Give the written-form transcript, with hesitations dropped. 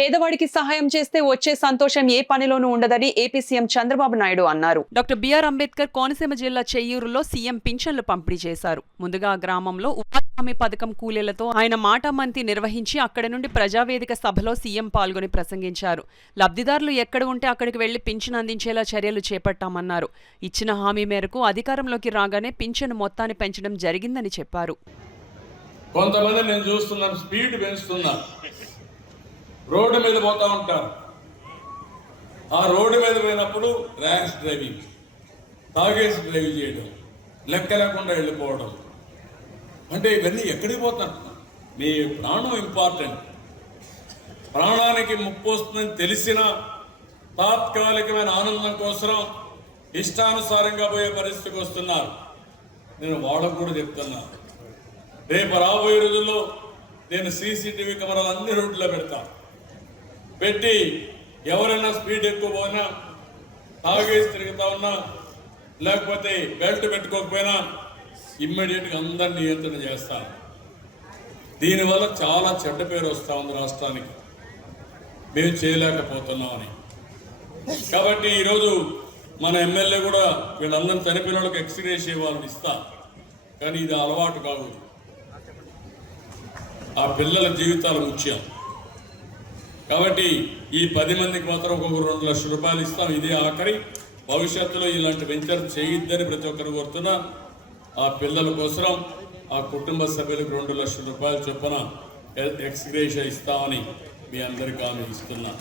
పేదవాడికి సహాయం చేస్తే వచ్చే సంతోషం ఏ పనిలోనూ ఉండదని ఏపీ సీఎం చంద్రబాబు నాయుడు అన్నారు. డాక్టర్ బిఆర్ అంబేద్కర్ కోనసీమ జిల్లా చెయ్యూరులో సీఎం పింఛన్లు పంపిణీ చేశారు. ముందుగా గ్రామంలో ఉపాధి హామీ పథకం కూలీలతో ఆయన మాటామంతి నిర్వహించి అక్కడి నుండి ప్రజావేదిక సభలో సీఎం పాల్గొని ప్రసంగించారు. లబ్ధిదారులు ఎక్కడ ఉంటే అక్కడికి వెళ్లి పింఛన్ అందించేలా చర్యలు చేపట్టామన్నారు. ఇచ్చిన హామీ మేరకు అధికారంలోకి రాగానే పింఛను మొత్తాన్ని పెంచడం జరిగిందని చెప్పారు. కొంతమంది నేను చూస్తున్నాను, స్పీడ్ పెంచుతున్నారు, రోడ్డు మీద పోతా ఉంటారు. ఆ రోడ్డు మీద పోయినప్పుడు ర్యాష్ డ్రైవింగ్, తాగేసి డ్రైవ్ చేయడం, లెక్క లేకుండా వెళ్ళిపోవడం. అంటే ఇవన్నీ ఎక్కడికి పోతారు? మీ ప్రాణం ఇంపార్టెంట్. ప్రాణానికి ముప్పు వస్తుందని తెలిసిన తాత్కాలికమైన ఆనందం కోసం ఇష్టానుసారంగా పోయే పరిస్థితికి వస్తున్నారు. నేను వాళ్ళకు కూడా చెప్తున్నా, రేపు రాబోయే రోజుల్లో నేను సీసీటీవీ కెమెరాలు అన్ని రోడ్లో పెట్టి ఎవరైనా స్పీడ్ ఎక్కువ పోయినా, తాగేసి తిరుగుతా ఉన్నా, లేకపోతే బెల్ట్ పెట్టుకోకపోయినా ఇమ్మీడియట్గా అందరినీ నియంత్రణ చేస్తాను. దీనివల్ల చాలా చెడ్డ పేరు వస్తూ ఉంది రాష్ట్రానికి, మేము చేయలేకపోతున్నామని. కాబట్టి ఈరోజు మన ఎమ్మెల్యే కూడా వీళ్ళందరూ చనిపోయిన వాళ్ళకి ఎక్స్గ్రేషియా వాళ్ళని ఇస్తా, కానీ ఇది అలవాటు కాదు. ఆ పిల్లల జీవితాలు ముఖ్యం. కాబట్టి ఈ 10 మందికి మాత్రం ఒక్కొక్క 2 లక్షల రూపాయలు ఇస్తాం. ఇదే ఆఖరి. భవిష్యత్తులో ఇలాంటి వెంచర్ చేయొద్దని ప్రతి ఒక్కరు కోరుతున్నా. ఆ పిల్లల కోసం ఆ కుటుంబ సభ్యులకు 2 లక్షల రూపాయలు చొప్పున ఎక్స్గ్రేషియా ఇస్తామని మీ అందరికీ హామీ ఇస్తున్నా.